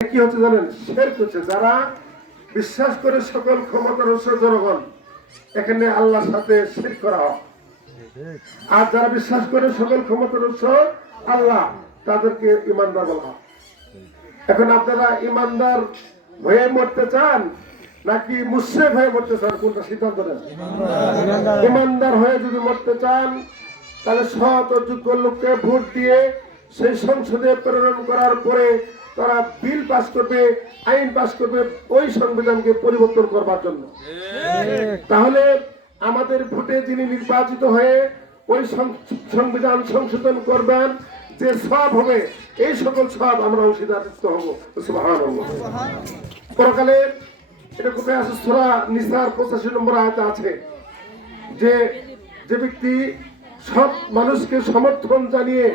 কি হচ্ছে জানেন, শিরক হচ্ছে। যারা বিশ্বাস করে সকল ক্ষমতার উৎস জনগণ, এখানে আল্লাহর সাথে শিরক করা হয়। আর যারা বিশ্বাস করে সকল ক্ষমতার উৎস আল্লাহ, তাদেরকে ইমানদার বলা হয়। এখন আপনারা ইমানদার হয়ে মরতে চান নাকি মুশরিক হয়ে মরতে চান, কোনটা সিদ্ধান্ত নেন? ইমানদার হয়ে যদি মরতে চান তাহলে সৎ ও যোগ্য লোককে ভোট দিয়ে সেই সংসদে প্রেরণ করার পরে তারা বিল পাস করবে, আইন পাস করবে ওই সংবিধানকে পরিবর্তন করবার জন্য। তাহলে আমাদের ভোটে যিনি নির্বাচিত হয়ে ওই সংবিধান সংশোধন করবেন, যে সব হবে এই সকল সব আমরা অংশীদারিত্ব হব। সুবহানাল্লাহ। পরকালে এটা কোথায় আছে? সূরা নিসার 85 নম্বর আয়াতে আছে যে যে ব্যক্তি সব মানুষকে সমর্থন জানিয়ে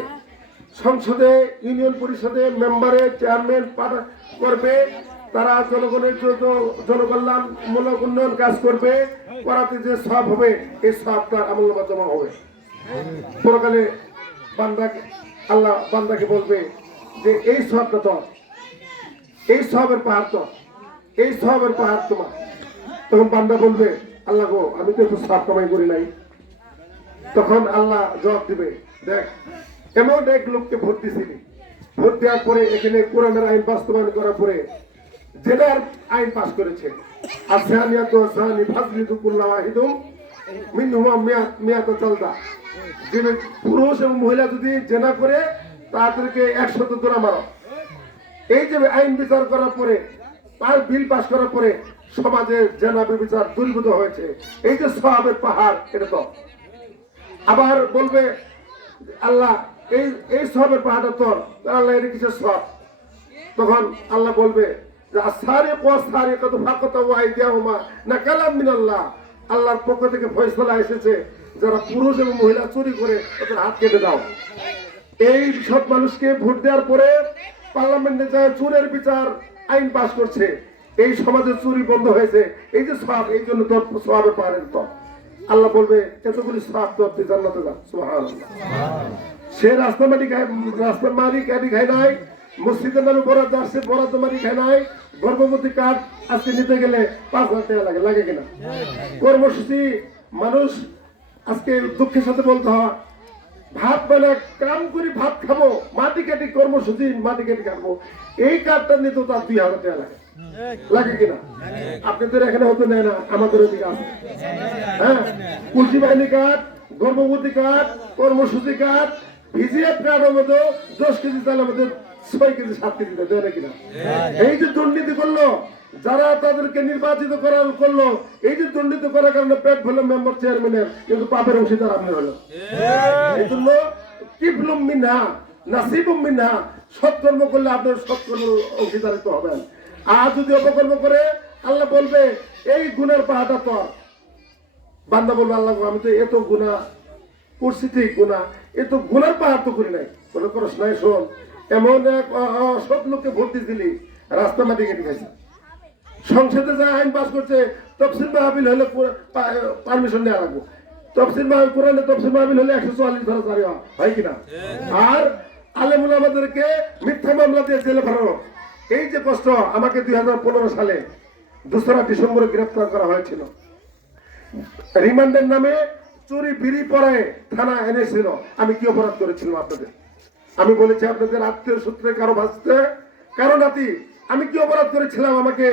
সংসদে, ইউনিয়ন পরিষদে মেম্বারে, চেয়ারম্যান করবে, তারা জনগণের জন্য জনকল্যাণমূলক উন্নয়ন কাজ করবে, করাতে যে সব হবে এই সব তার আমলনামা জমা হবে। পরকালে আল্লাহ বান্দাকে বলবে যে এই সবটা তো, এই সবের পাহাড় তো, এই সবের পাহাড় তোমার। তখন বান্দা বলবে, আল্লাহ গো, আমি তো একটু সব কামাই করি নাই। তখন আল্লাহ জবাব দিবে, দেখ এমন এক লোককে ভোট দিছিলি, ভোট দেওয়ার পরে এখানে কোরআনের আইন বাস্তবায়ন করার পরে জেনার আইন পাস করেছে। আর সানিয়াত সানি ফাজলিদু কুল্লা ওয়াহিদুম মিনহুমা মিয়াত চালদা, যে পুরুষ এবং মহিলা যদি জেনা করে তাদেরকে 100 দোরা মারো। এই যে আইন বিচার করার পরে, তার বিল পাস করার পরে সমাজে জেনা বিচার দূরীভূত হয়েছে। এই যে সওয়াবের পাহাড়, এটা তো আবার বলবে আল্লাহ এই এই সবের পাহাড়টা তোর, আল্লাহ এটা কিসের সব? তখন আল্লাহ বলবে যে আল্লাহর পক্ষ থেকে ফয়সালা এসেছে, যারা পুরুষ এবং মহিলা চুরি করে তাদের হাত কেটে দাও। এই সব মানুষকে ভোট দেওয়ার পরে পার্লামেন্টে যায় চুরের বিচার আইন পাস করছে, এই সমাজে চুরি বন্ধ হয়েছে। এই যে সব, এই জন্য তোর সওয়াবের পাহাড়ের তো। আল্লাহ বলবে এতগুলি সওয়াব তোর, তুই জান্নাতে যা। সুবহানাল্লাহ। সে রাস্তা মাটি খায়, রাস্তার মারি কাটি খায় নাই, মসজিদের নামে বরাদ্দ আসছে, বরাদ্দ মারি খায় নাই, গর্ভবতী কার্ড আজকে নিতে গেলে 5,000 টাকা লাগে, লাগে কিনা? কর্মসূচি মানুষ আজকে দুঃখের সাথে বলতে হয়, ভাত মানে কাম করি ভাত খাবো, মাটি কাটি কর্মসূচি মাটি কাটি খাবো, এই কার্ডটা নিতে তার 2,000 টাকা লাগে, লাগে কিনা? আপনাদের এখানে হতে নেয় না, আমাদের ওদিকে আছে। হ্যাঁ, পুলিশ বাহিনী কার্ড, গর্ভবতী কার্ড, কর্মসূচি কার্ড, ভিজিএফ কার্ডের মধ্যে 10 কেজি চালের মধ্যে 6 কেজি 7 কেজি দেয় নাকি না? এই যে দুর্নীতি করলো, যারা তাদেরকে নির্বাচিত করলো, এই যে দুর্নীতি করার কারণে পেট ভেলো মেম্বার চেয়ারম্যানের, কিন্তু পাপের অংশীদার আপনি হলো। এই জন্য কিফলুম মিনহা নাসিবুম মিনহা, সৎকর্ম করলে আপনার সৎকর্ম অংশীদারিত্ব হবেন। আর যদি অপকর্ম করে আল্লাহ বলবে এই গুনার পাহাড়টা তোর। বান্দা বলবে আল্লাহ আমি তো এত গুনাহ করছি, ঠিক গুনাহ, এত গুনার পাহাড় তো করি নাই। বলে করস নাই, শোন, এমন এক সব লোককে ভোট দিয়েছিলি, রাস্তা মাটি কেটে খাইছে, সংসদে যা আইন পাস করছে, তফসিল মাহফিল হলে পারমিশন নেওয়া লাগবে, তফসিল মাহফিল কোরআনে তফসিল মাহফিল হলে 144 ধারা জারি হয় কিনা? আর আলেমুল আমাদেরকে মিথ্যা মামলা দিয়ে জেলে ভরানো। এই যে কষ্ট, আমাকে 2015 সালে 2রা ডিসেম্বরে গ্রেফতার করা হয়েছিল। রিমান্ডের নামে চুরি বিড়ি পড়ায় থানা এনেছিল। আমি কি অপরাধ করেছিলাম আপনাদের? আমি বলেছি আপনাদের আত্মীয় সূত্রে কারো ভাসতে কারো নাতি, আমি কি অপরাধ করেছিলাম আমাকে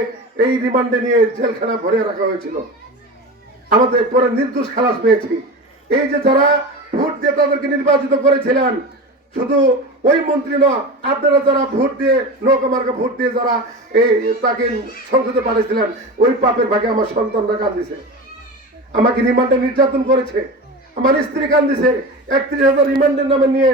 এই রিমান্ডে নিয়ে জেলখানা ভরে রাখা হয়েছিল? আমাদের পরে নির্দোষ খালাস পেয়েছি। এই যে যারা ভোট দিয়ে তাদেরকে নির্বাচিত করেছিলেন, শুধু ওই মন্ত্রী নয়, আপনারা যারা ভোট দিয়ে নৌকা মার্কা ভোট দিয়ে যারা এই তাকে সংসদে পাঠিয়েছিলেন, ওই পাপের ভাগে আমার সন্তানরা কান্দিছে, আমাকে রিমান্ডে নির্যাতন করেছে, আমার স্ত্রী কান্দিছে। 31,000 রিমান্ডের নামে নিয়ে